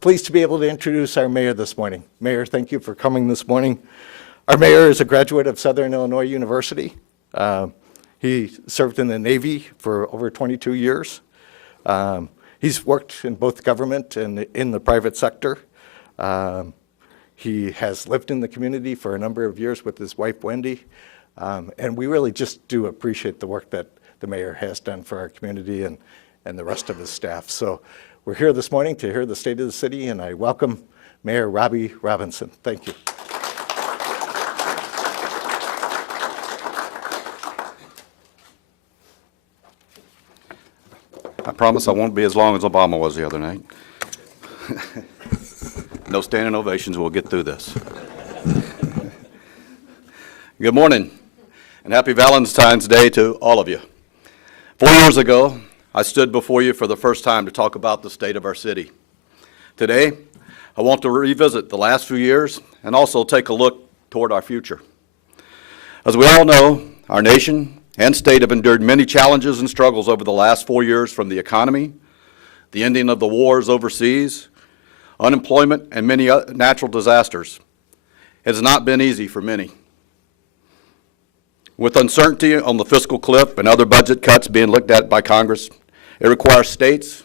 Pleased to be able to introduce our mayor this morning. Mayor, thank you for coming this morning. Our mayor is a graduate of Southern Illinois University. He served in the Navy for over 22 years. He's worked in both government and in the private sector. He has lived in the community for a number of years with his wife, Wendy. And we really just do appreciate the work that the mayor has done for our community and the rest of his staff. So we're here this morning to hear the state of the city, and I welcome Mayor Robbie Robinson. Thank you. I promise I won't be as long as Obama was the other night. No standing ovations, we'll get through this. Good morning, and happy Valentine's Day to all of you. 4 years ago, I stood before you for the first time to talk about the state of our city. Today, I want to revisit the last few years and also take a look toward our future. As we all know, our nation and state have endured many challenges and struggles over the last 4 years, from the economy, the ending of the wars overseas, unemployment, and many natural disasters. It has not been easy for many. With uncertainty on the fiscal cliff and other budget cuts being looked at by Congress, it requires states,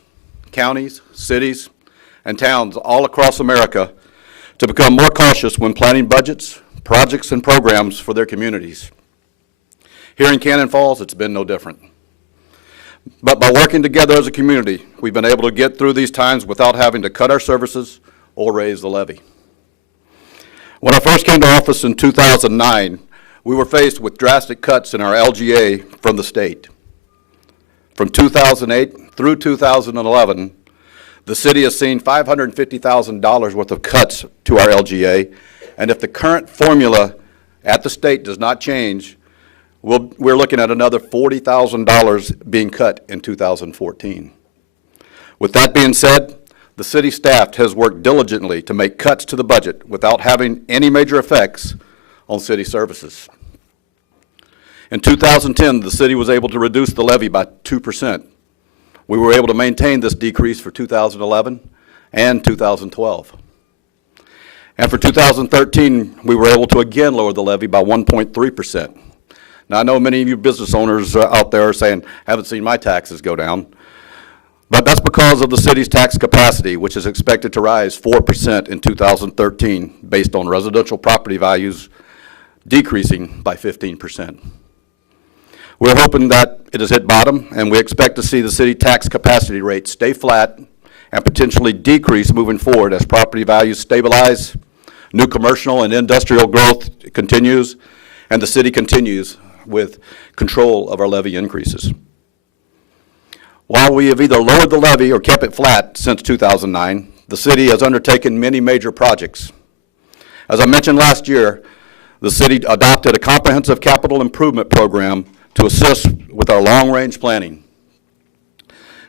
counties, cities, and towns all across America to become more cautious when planning budgets, projects, and programs for their communities. Here in Cannon Falls, it's been no different. But by working together as a community, we've been able to get through these times without having to cut our services or raise the levy. When I first came to office in 2009, we were faced with drastic cuts in our LGA from the state. From 2008 through 2011, the city has seen $550,000 worth of cuts to our LGA, and if the current formula at the state does not change, we're looking at another $40,000 being cut in 2014. With that being said, the city staff has worked diligently to make cuts to the budget without having any major effects on city services. In 2010, the city was able to reduce the levy by 2%. We were able to maintain this decrease for 2011 and 2012. And for 2013, we were able to again lower the levy by 1.3%. Now, I know many of you business owners out there are saying, haven't seen my taxes go down. But that's because of the city's tax capacity, which is expected to rise 4% in 2013, based on residential property values decreasing by 15%. We're hoping that it has hit bottom, and we expect to see the city tax capacity rate stay flat and potentially decrease moving forward as property values stabilize, new commercial and industrial growth continues, and the city continues with control of our levy increases. While we have either lowered the levy or kept it flat since 2009, the city has undertaken many major projects. As I mentioned last year, the city adopted a comprehensive capital improvement program to assist with our long-range planning.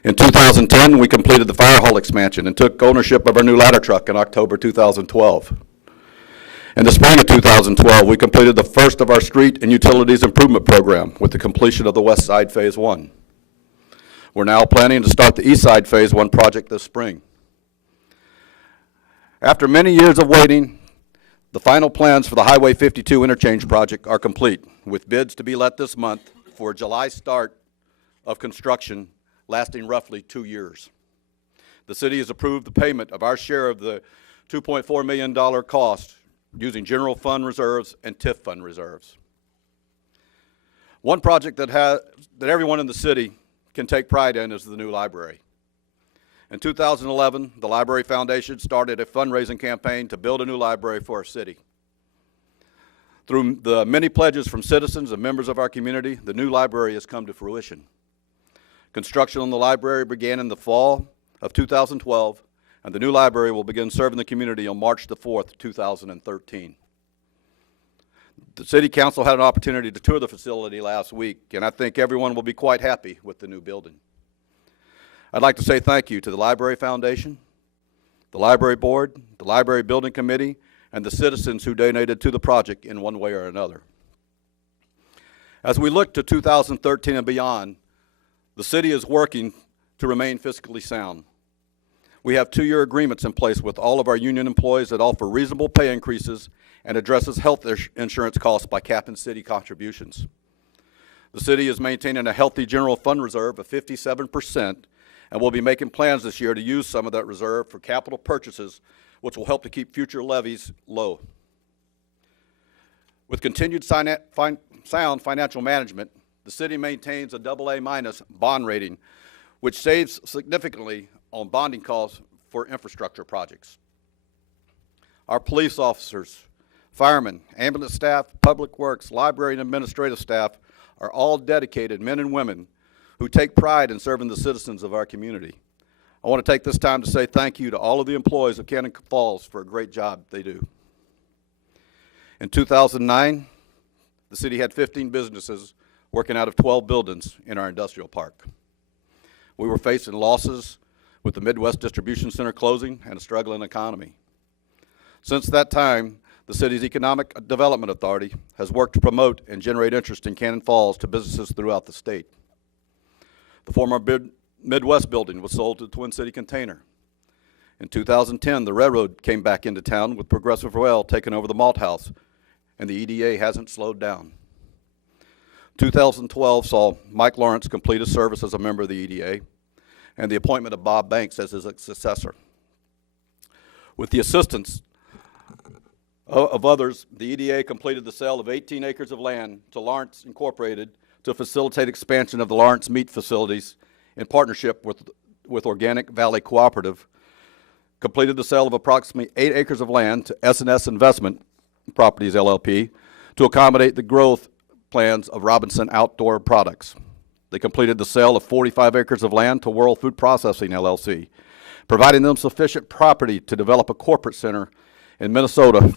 In 2010, we completed the fire hall expansion and took ownership of our new ladder truck in October 2012. In the spring of 2012, we completed the first of our street and utilities improvement program with the completion of the West Side Phase 1. We're now planning to start the East Side Phase 1 project this spring. After many years of waiting, the final plans for the Highway 52 interchange project are complete, with bids to be let this month for a July start of construction lasting roughly 2 years. The city has approved the payment of our share of the $2.4 million cost using general fund reserves and TIF fund reserves. One project that everyone in the city can take pride in is the new library. In 2011, the Library Foundation started a fundraising campaign to build a new library for our city. Through the many pledges from citizens and members of our community, the new library has come to fruition. Construction on the library began in the fall of 2012, and the new library will begin serving the community on March the 4th, 2013. The City Council had an opportunity to tour the facility last week, and I think everyone will be quite happy with the new building. I'd like to say thank you to the Library Foundation, the Library Board, the Library Building Committee, and the citizens who donated to the project in one way or another. As we look to 2013 and beyond, the city is working to remain fiscally sound. We have 2-year agreements in place with all of our union employees that offer reasonable pay increases and addresses health insurance costs by capping city contributions. The city is maintaining a healthy general fund reserve of 57%, and will be making plans this year to use some of that reserve for capital purchases, which will help to keep future levies low. With continued sound financial management, the city maintains a AA- bond rating, which saves significantly on bonding costs for infrastructure projects. Our police officers, firemen, ambulance staff, public works, library and administrative staff are all dedicated men and women who take pride in serving the citizens of our community. I want to take this time to say thank you to all of the employees of Cannon Falls for a great job they do. In 2009, the city had 15 businesses working out of 12 buildings in our industrial park. We were facing losses with the Midwest Distribution Center closing and a struggling economy. Since that time, the city's Economic Development Authority has worked to promote and generate interest in Cannon Falls to businesses throughout the state. The former Midwest building was sold to the Twin City Container. In 2010, the railroad came back into town with Progressive Rail taking over the malt house, and the EDA hasn't slowed down. 2012 saw Mike Lawrence complete his service as a member of the EDA and the appointment of Bob Banks as his successor. With the assistance of others, the EDA completed the sale of 18 acres of land to Lawrence Incorporated to facilitate expansion of the Lawrence meat facilities in partnership with Organic Valley Cooperative, completed the sale of approximately 8 acres of land to S&S Investment Properties, LLP, to accommodate the growth plans of Robinson Outdoor Products. They completed the sale of 45 acres of land to World Food Processing, LLC, providing them sufficient property to develop a corporate center in Minnesota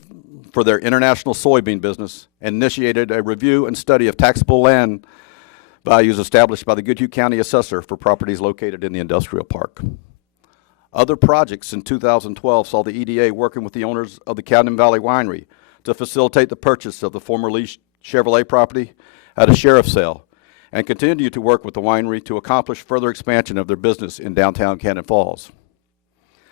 for their international soybean business, and initiated a review and study of taxable land values established by the Goodhue County Assessor for properties located in the industrial park. Other projects in 2012 saw the EDA working with the owners of the Cadden Valley Winery to facilitate the purchase of the former Lee Chevrolet property at a sheriff's sale, and continue to work with the winery to accomplish further expansion of their business in downtown Cannon Falls.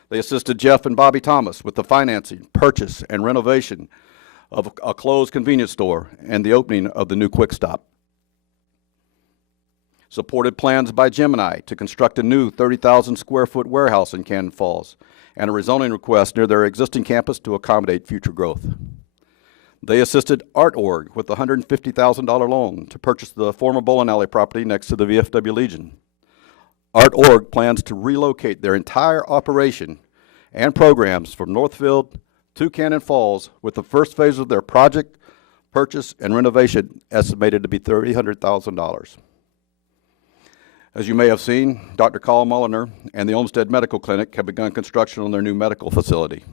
They assisted Jeff and Bobby Thomas with the financing, purchase, and renovation of a closed convenience store and the opening of the new Quick Stop. Supported plans by Gemini to construct a new 30,000 square foot warehouse in Cannon Falls and a rezoning request near their existing campus to accommodate future growth. They assisted Art.org with a $150,000 loan to purchase the former bowling alley property next to the VFW Legion. Art.org plans to relocate their entire operation and programs from Northfield to Cannon Falls, with the first phase of their project, purchase, and renovation estimated to be $300,000. As you may have seen, Dr. Carl Mulliner and the Olmsted Medical Clinic have begun construction on their new medical facility,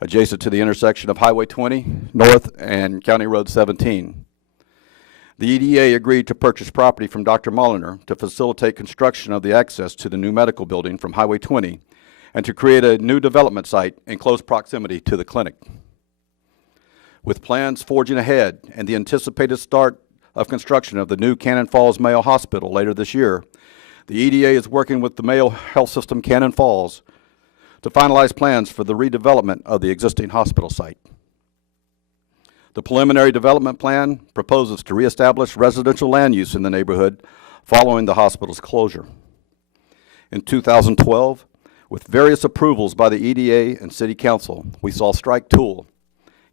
adjacent to the intersection of Highway 20 North and County Road 17. The EDA agreed to purchase property from Dr. Mulliner to facilitate construction of the access to the new medical building from Highway 20 and to create a new development site in close proximity to the clinic. With plans forging ahead and the anticipated start of construction of the new Cannon Falls Mayo Hospital later this year, the EDA is working with the Mayo Health System Cannon Falls to finalize plans for the redevelopment of the existing hospital site. The preliminary development plan proposes to reestablish residential land use in the neighborhood following the hospital's closure. In 2012, with various approvals by the EDA and City Council, we saw Strike Tool,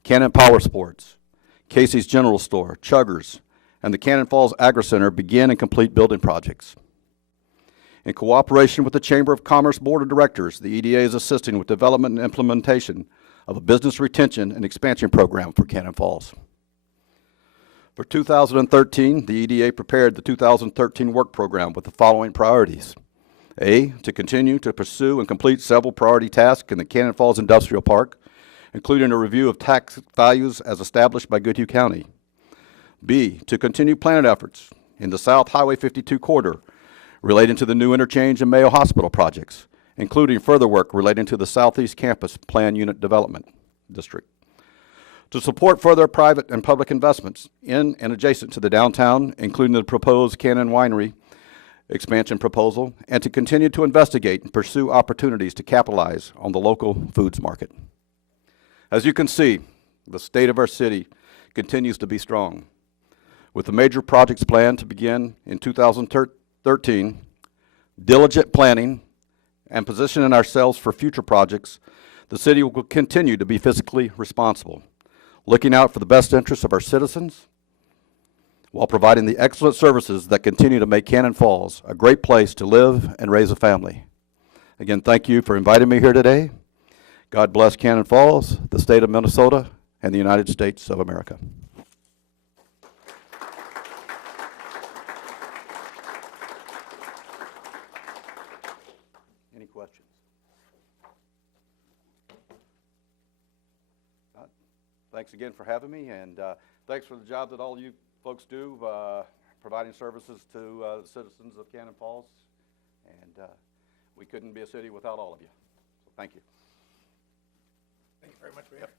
Cannon Power Sports, Casey's General Store, Chuggers, and the Cannon Falls Agri Center begin and complete building projects. In cooperation with the Chamber of Commerce Board of Directors, the EDA is assisting with development and implementation of a business retention and expansion program for Cannon Falls. For 2013, the EDA prepared the 2013 work program with the following priorities. A, to continue to pursue and complete several priority tasks in the Cannon Falls Industrial Park, including a review of tax values as established by Goodhue County. B, to continue planning efforts in the South Highway 52 corridor relating to the new interchange and Mayo Hospital projects, including further work relating to the Southeast Campus Plan Unit Development District. To support further private and public investments in and adjacent to the downtown, including the proposed Cannon Winery expansion proposal and to continue to investigate and pursue opportunities to capitalize on the local foods market. As you can see, the state of our city continues to be strong. With the major projects planned to begin in 2013, diligent planning, and positioning ourselves for future projects, the city will continue to be fiscally responsible, looking out for the best interests of our citizens while providing the excellent services that continue to make Cannon Falls a great place to live and raise a family. Again, thank you for inviting me here today. God bless Cannon Falls, the state of Minnesota, and the United States of America. Any questions? Thanks again for having me, and thanks for the job that all you folks do, providing services to the citizens of Cannon Falls. And we couldn't be a city without all of you. So thank you. Thank you very much, Mayor.